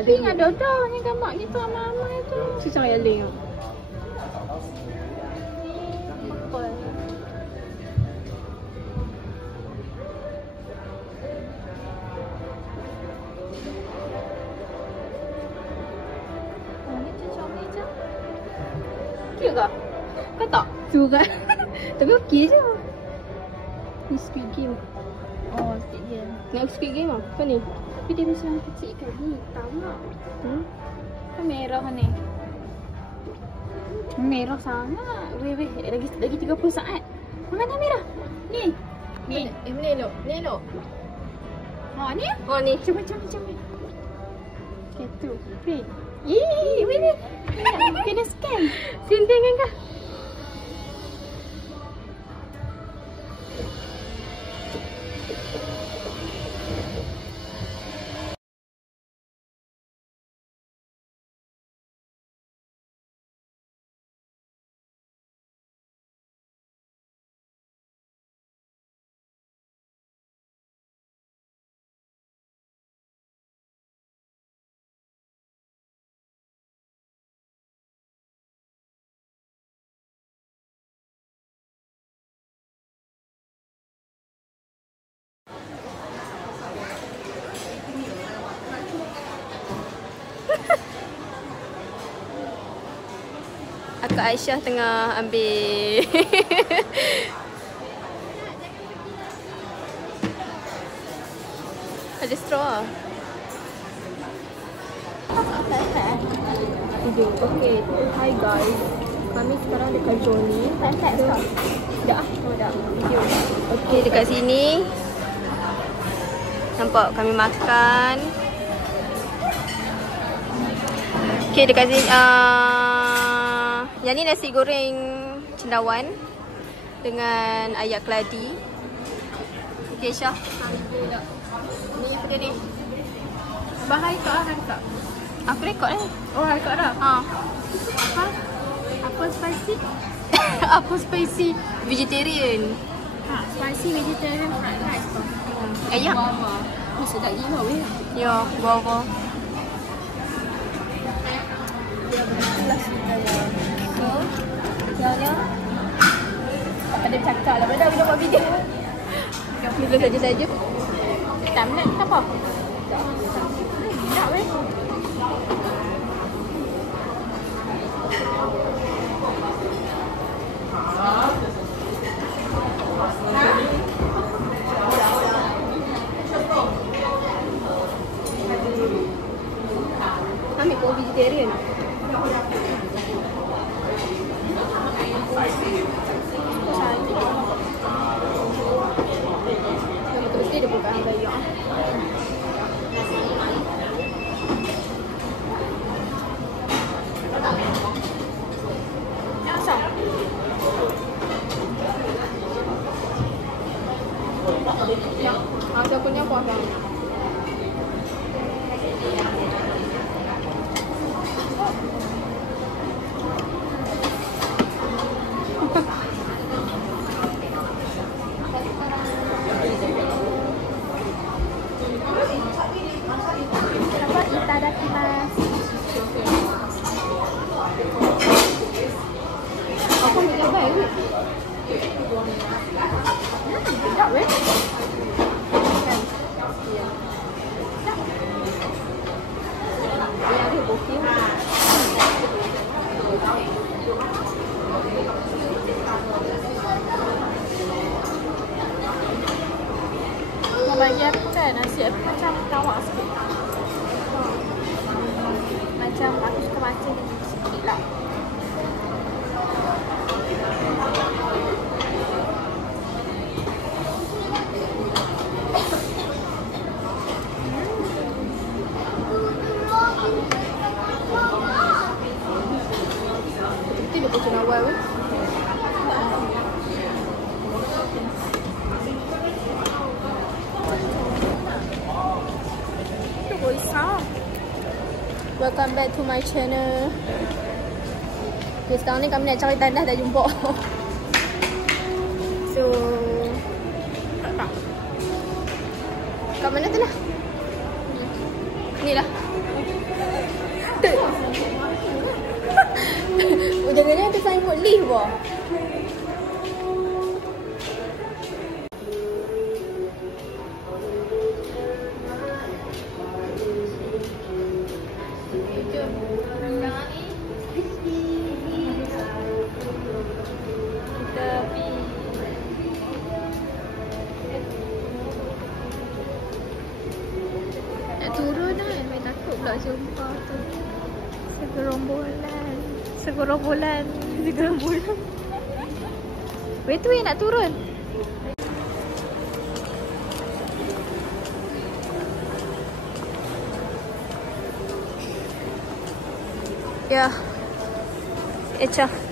Tapi ada dah ni gambar kita mama itu. Susah ya link. Cute ke? Kau tak? Surat. Tapi okey je. Ni Squid Game. Oh, sikit je. Nak Squid Game apa ni? Tapi dia macam kecil kan ni. Tahu tak? Kan merah ni. Merah sangat. Weh, lagi 30 saat. Mana merah? Ni. Ni. Ni elok. Ni elok. Ha, ni. Oh ni. Cuba. Okay, tu. Weh. Weh. Kena scan. Sinting kan kah? Akak Aisyah tengah ambil ada straw lah. Okay, hi guys. Kami sekarang dekat Johnny. Dah. Okay, dekat sini nampak kami makan. Okay, dekat sini yang ni nasi goreng cendawan dengan ayam keladi. Okay, Syah. Ni apa dia ni? Bahai tak? Aku rekod eh. Oh, rekod dah. Ha. Apa? Apa spicy? Apa spicy? Vegetarian. Ha, spicy vegetarian fried rice tu. Ayam. Oh, sedap gila weh. Ya, bawa. Sialnya tak ada bercakap lah. Pada bila buat video. Bila saja-saja. Timeline tak apa. Tak weh. Ambil kau vegetarian. Mesti dia buka harga. Asal. Ya, ada punya apa bang? Itadakimasu. Apa macam baik? Sedap weh. Dia ada bokeh. Kau bagi aku kan nasi aku macam tawak sikit. Macam aku suka macam sikit lah. Itu dia macam awal weh. Itu besar. Welcome back to my channel. Okay, sekarang ni kami nak cari tandas dah jumpa. So, kat mana tu lah? Ni lah. sanggup lift boh. Nak turun kan? Saya takut pula jumpa tu. Segerombolan. Wait, nak turun. Ya. Echa.